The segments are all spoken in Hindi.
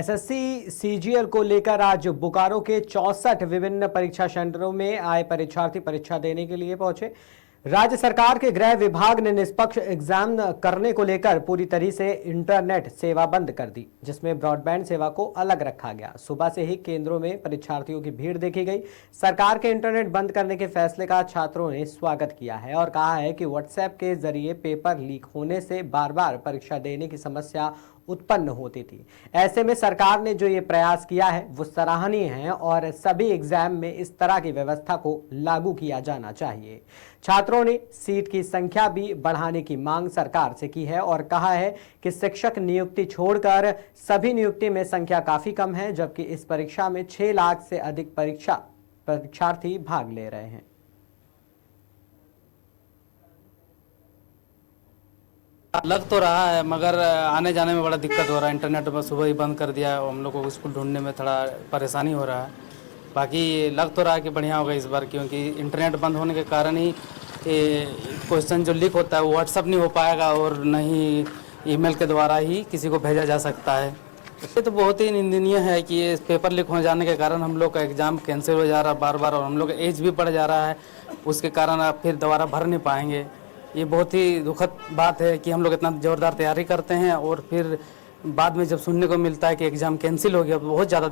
एसएससी सीजीएल को लेकर आज बोकारो के 64 विभिन्न परीक्षा सेंटरों में आए परीक्षार्थी परीक्षा देने के लिए पहुंचे। राज्य सरकार के गृह विभाग ने निष्पक्ष एग्जाम करने को लेकर पूरी तरह से इंटरनेट सेवा बंद कर दी, जिसमें ब्रॉडबैंड सेवा को अलग रखा गया। सुबह से ही केंद्रों में परीक्षार्थियों की भीड़ देखी गई। सरकार के इंटरनेट बंद करने के फैसले का छात्रों ने स्वागत किया है और कहा है कि व्हाट्सएप के जरिए पेपर लीक होने से बार बार परीक्षा देने की समस्या उत्पन्न होती थी। ऐसे में सरकार ने जो ये प्रयास किया है वो सराहनीय है और सभी एग्जाम में इस तरह की व्यवस्था को लागू किया जाना चाहिए। छात्रों ने सीट की संख्या भी बढ़ाने की मांग सरकार से की है और कहा है कि शिक्षक नियुक्ति छोड़कर सभी नियुक्ति में संख्या काफी कम है, जबकि इस परीक्षा में 6 लाख से अधिक परीक्षार्थी भाग ले रहे हैं। लग तो रहा है मगर आने जाने में बड़ा दिक्कत हो रहा है। इंटरनेट बस सुबह ही बंद कर दिया है और हम लोग को स्कूल ढूंढने में थोड़ा परेशानी हो रहा है। बाकी लग तो रहा है कि बढ़िया होगा इस बार, क्योंकि इंटरनेट बंद होने के कारण ही क्वेश्चन जो लीक होता है वो व्हाट्सअप नहीं हो पाएगा और न ही ईमेल के द्वारा ही किसी को भेजा जा सकता है। ये तो बहुत ही निंदनीय है कि ये पेपर लीक हो जाने के कारण हम लोग का एग्ज़ाम कैंसिल हो जा रहा है बार बार, और हम लोग का एज भी बढ़ जा रहा है, उसके कारण आप फिर दोबारा भर नहीं पाएंगे। ये बहुत ही दुखद बात है कि हम लोग इतना ज़ोरदार तैयारी करते हैं और फिर बाद में जब सुनने को मिलता है कि एग्ज़ाम कैंसिल हो गया तो बहुत ज़्यादा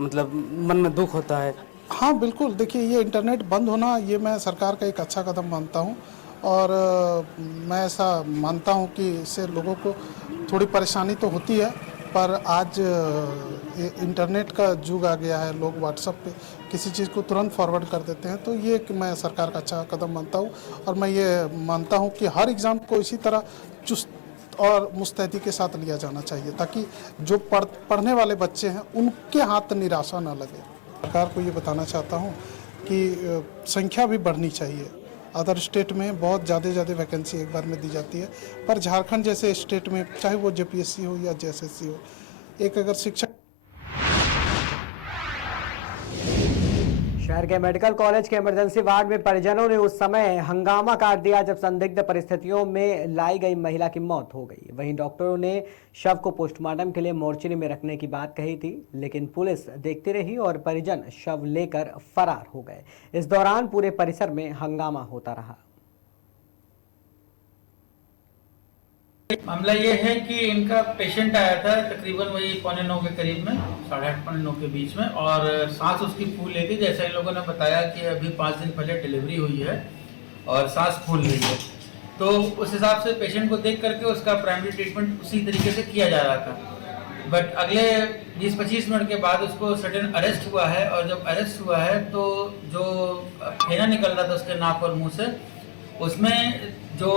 मतलब मन में दुख होता है। हाँ बिल्कुल, देखिए ये इंटरनेट बंद होना ये मैं सरकार का एक अच्छा कदम मानता हूँ और मैं ऐसा मानता हूँ कि इससे लोगों को थोड़ी परेशानी तो होती है, पर आज इंटरनेट का युग आ गया है, लोग व्हाट्सएप पे किसी चीज़ को तुरंत फॉरवर्ड कर देते हैं, तो ये मैं सरकार का अच्छा कदम मानता हूँ। और मैं ये मानता हूँ कि हर एग्ज़ाम को इसी तरह चुस्त और मुस्तैदी के साथ लिया जाना चाहिए, ताकि जो पढ़ने वाले बच्चे हैं उनके हाथ निराशा ना लगे। सरकार को ये बताना चाहता हूँ कि संख्या भी बढ़नी चाहिए। अदर स्टेट में बहुत ज़्यादा वैकेंसी एक बार में दी जाती है, पर झारखंड जैसे स्टेट में चाहे वो जेपीएससी हो या जेएसएससी हो, एक अगर शिक्षक। शहर के मेडिकल कॉलेज के इमरजेंसी वार्ड में परिजनों ने उस समय हंगामा काट दिया जब संदिग्ध परिस्थितियों में लाई गई महिला की मौत हो गई। वहीं डॉक्टरों ने शव को पोस्टमार्टम के लिए मोर्चरी में रखने की बात कही थी, लेकिन पुलिस देखती रही और परिजन शव लेकर फरार हो गए। इस दौरान पूरे परिसर में हंगामा होता रहा। मामला ये है कि इनका पेशेंट आया था तकरीबन वही 8:45 के करीब में, 8:30 8:45 के बीच में, और सांस उसकी फूल रही थी। जैसा इन लोगों ने बताया कि अभी 5 दिन पहले डिलीवरी हुई है और सांस फूल रही है, तो उस हिसाब से पेशेंट को देख करके उसका प्राइमरी ट्रीटमेंट उसी तरीके से किया जा रहा था। बट अगले 20-25 मिनट के बाद उसको सडन अरेस्ट हुआ है, और जब अरेस्ट हुआ है तो जो फेना निकल रहा था उसके नाक और मुँह से, उसमें जो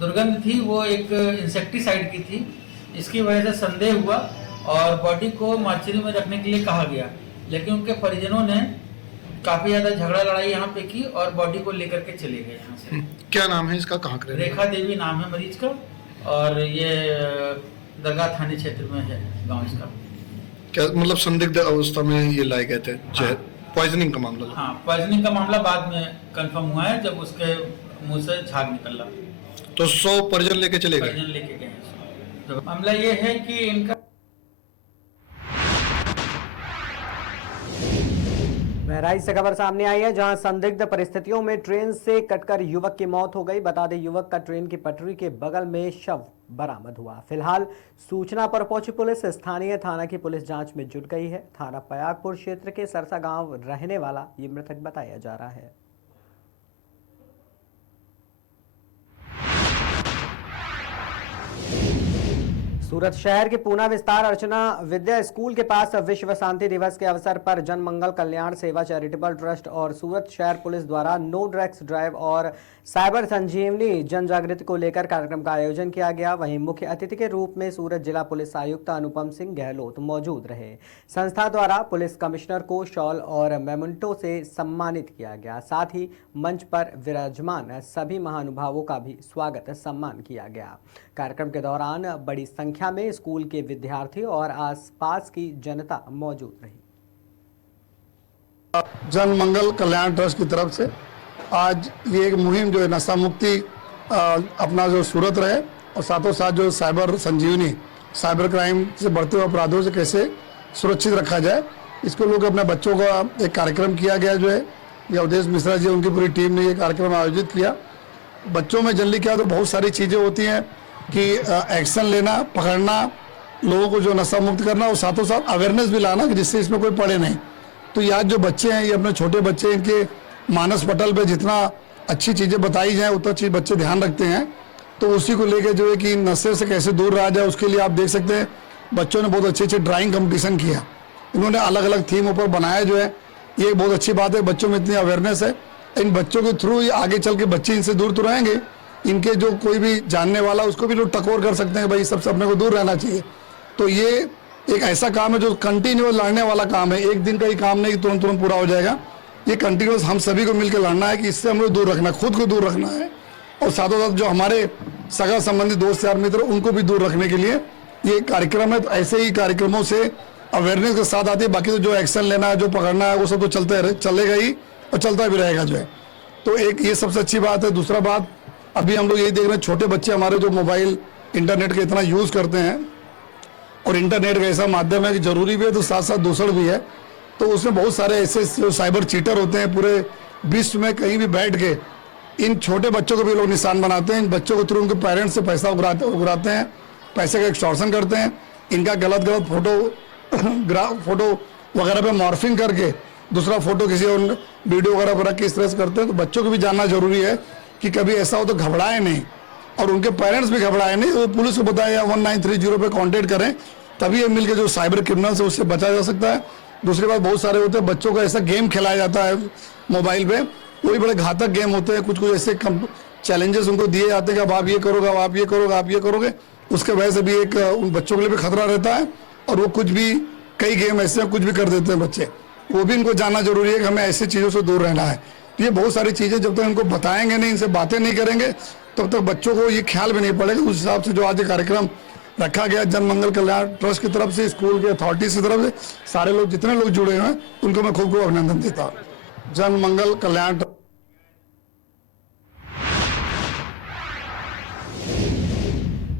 दुर्गंध थी वो एक इंसेक्टिसाइड की थी। इसकी वजह से संदेह हुआ और बॉडी को मार्चरी में रखने के लिए कहा गया, लेकिन उनके परिजनों ने काफी ज्यादा झगड़ा लड़ाई यहाँ पे की और बॉडी को लेकर के चले गए यहाँ से। क्या नाम है इसका, कहाँ का? रेखा देवी नाम है मरीज का, और ये दरगाह थाने क्षेत्र में है गाँव इसका। क्या मतलब संदिग्ध अवस्था में ये लाए गए थे? पॉइजनिंग का मामला? हाँ, पॉइजनिंग का मामला बाद में कंफर्म हुआ है जब उसके मुंह से झाग निकल रहा। तो 100 परिजन लेके चले गए? परिजन लेके गए। तो मामला ये है कि इनका बहराइच से खबर सामने आई है, जहां संदिग्ध परिस्थितियों में ट्रेन से कटकर युवक की मौत हो गई। बता दें, युवक का ट्रेन की पटरी के बगल में शव बरामद हुआ। फिलहाल सूचना पर पहुंची पुलिस स्थानीय थाना की पुलिस जांच में जुट गई है। थाना पयागपुर क्षेत्र के सरसा गांव रहने वाला ये मृतक बताया जा रहा है। सूरत शहर के पूना विस्तार अर्चना विद्या स्कूल के पास विश्व शांति दिवस के अवसर पर जन मंगल कल्याण सेवा चैरिटेबल ट्रस्ट और सूरत शहर पुलिस द्वारा नो ड्रग्स ड्राइव और साइबर संजीवनी जन जागृति को लेकर कार्यक्रम का आयोजन किया गया। वहीं मुख्य अतिथि के रूप में सूरत जिला पुलिस आयुक्त अनुपम सिंह गहलोत मौजूद रहे। संस्था द्वारा पुलिस कमिश्नर को शॉल और मेमेंटो से सम्मानित किया गया। साथ ही मंच पर विराजमान सभी महानुभावों का भी स्वागत सम्मान किया गया। कार्यक्रम के दौरान बड़ी संख्या में स्कूल के विद्यार्थी और आसपास की जनता मौजूद रही। जन मंगल कल्याण ट्रस्ट की तरफ से आज ये एक मुहिम जो है नशा मुक्ति अपना जो सूरत रहे, और साथों साथ जो साइबर संजीवनी साइबर क्राइम से बढ़ते हुए अपराधों से कैसे सुरक्षित रखा जाए, इसको लोग अपने बच्चों का एक कार्यक्रम किया गया जो है, ये अवधेश मिश्रा जी उनकी पूरी टीम ने ये कार्यक्रम आयोजित किया। बच्चों में जनरली क्या तो बहुत सारी चीज़ें होती हैं कि एक्शन लेना, पकड़ना, लोगों को जो नशा मुक्त करना और साथों साथ अवेयरनेस भी लाना कि जिससे इसमें कोई पड़े नहीं। तो ये आज जो बच्चे हैं, ये अपने छोटे बच्चे, इनके मानस पटल पे जितना अच्छी चीज़ें बताई जाएँ उतना चीज़ बच्चे ध्यान रखते हैं। तो उसी को लेकर जो है कि नशे से कैसे दूर रहा जाए, उसके लिए आप देख सकते हैं बच्चों ने बहुत अच्छे अच्छे ड्राइंग कंपटीशन किया, इन्होंने अलग अलग थीम ऊपर बनाया जो है, ये बहुत अच्छी बात है। बच्चों में इतनी अवेयरनेस है, इन बच्चों के थ्रू आगे चल के बच्चे इनसे दूर तो रहेंगे, इनके जो कोई भी जानने वाला उसको भी लोग टकोर कर सकते हैं, भाई सबसे अपने को दूर रहना चाहिए। तो ये एक ऐसा काम है जो कंटिन्यूस लड़ने वाला काम है, एक दिन का ही काम नहीं तुरंत तुरंत पूरा हो जाएगा। ये कंटिन्यूस हम सभी को मिलकर लड़ना है कि इससे हम लोग दूर रखना, खुद को दूर रखना है और साथों साथ जो हमारे सगा संबंधी दोस्त यार मित्र उनको भी दूर रखने के लिए ये कार्यक्रम है। तो ऐसे ही कार्यक्रमों से अवेयरनेस के साथ आती है, बाकी तो जो एक्शन लेना है, जो पकड़ना है, वो सब तो चलेगा ही और चलता भी रहेगा जो है। तो एक ये सबसे अच्छी बात है। दूसरा बात, अभी हम लोग यही देख रहे हैं छोटे बच्चे हमारे जो मोबाइल इंटरनेट का इतना यूज़ करते हैं, और इंटरनेट का ऐसा माध्यम है कि जरूरी भी है तो साथ साथ दूसरा भी है। तो उसमें बहुत सारे ऐसे जो साइबर चीटर होते हैं, पूरे विश्व में कहीं भी बैठ के इन छोटे बच्चों को भी लोग निशान बनाते हैं। इन बच्चों के थ्रू उनके पेरेंट्स से पैसा उगराते हैं, पैसे का एक्सटॉर्शन करते हैं, इनका गलत फोटो वगैरह पे मॉर्फिंग करके दूसरा फोटो किसी और वीडियो वगैरह पर रख के इस तरह से करते हैं। तो बच्चों को भी जानना जरूरी है कि कभी ऐसा हो तो घबराए नहीं, और उनके पेरेंट्स भी घबराए नहीं, तो पुलिस को बताया या 1930 पे कांटेक्ट करें, तभी ये मिलकर जो साइबर क्रिमिनल्स है उससे बचा जा सकता है। दूसरी बात, बहुत सारे होते हैं बच्चों को ऐसा गेम खिलाया जाता है मोबाइल पे, कोई बड़े घातक गेम होते हैं, कुछ कुछ ऐसे चैलेंजेस उनको दिए जाते हैं कि अब आप ये करोगे, अब आप ये करोगे, आप ये करोगे, उसके वजह से भी एक उन बच्चों के लिए भी खतरा रहता है, और वो कुछ भी कई गेम ऐसे कुछ भी कर देते हैं बच्चे, वो भी इनको जानना जरूरी है कि हमें ऐसी चीज़ों से दूर रहना है। ये बहुत सारी चीज़ें जब तक इनको बताएंगे नहीं, इनसे बातें नहीं करेंगे, तब तक बच्चों को ये ख्याल भी नहीं पड़ेगा। उस हिसाब से जो आज ये कार्यक्रम रखा गया जन मंगल कल्याण ट्रस्ट की तरफ से, स्कूल के अथॉरिटीज की तरफ से, सारे लोग जितने लोग जुड़े हुए हैं उनको मैं खूब खूब अभिनंदन देता हूँ। जन मंगल कल्याण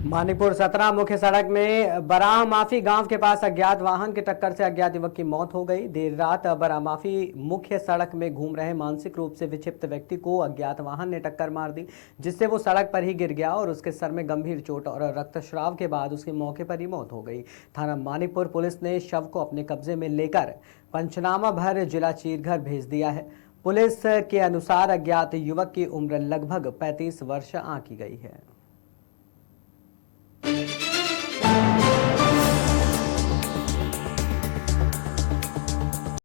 मानिकपुर सतना मुख्य सड़क में बराह माफी गांव के पास अज्ञात वाहन की टक्कर से अज्ञात युवक की मौत हो गई। देर रात बराह माफी मुख्य सड़क में घूम रहे मानसिक रूप से विक्षिप्त व्यक्ति को अज्ञात वाहन ने टक्कर मार दी, जिससे वो सड़क पर ही गिर गया और उसके सर में गंभीर चोट और रक्तस्राव के बाद उसकी मौके पर ही मौत हो गई। थाना मानिकपुर पुलिस ने शव को अपने कब्जे में लेकर पंचनामा भर जिला चीरघर भेज दिया है। पुलिस के अनुसार अज्ञात युवक की उम्र लगभग 35 वर्ष आंकी गई है।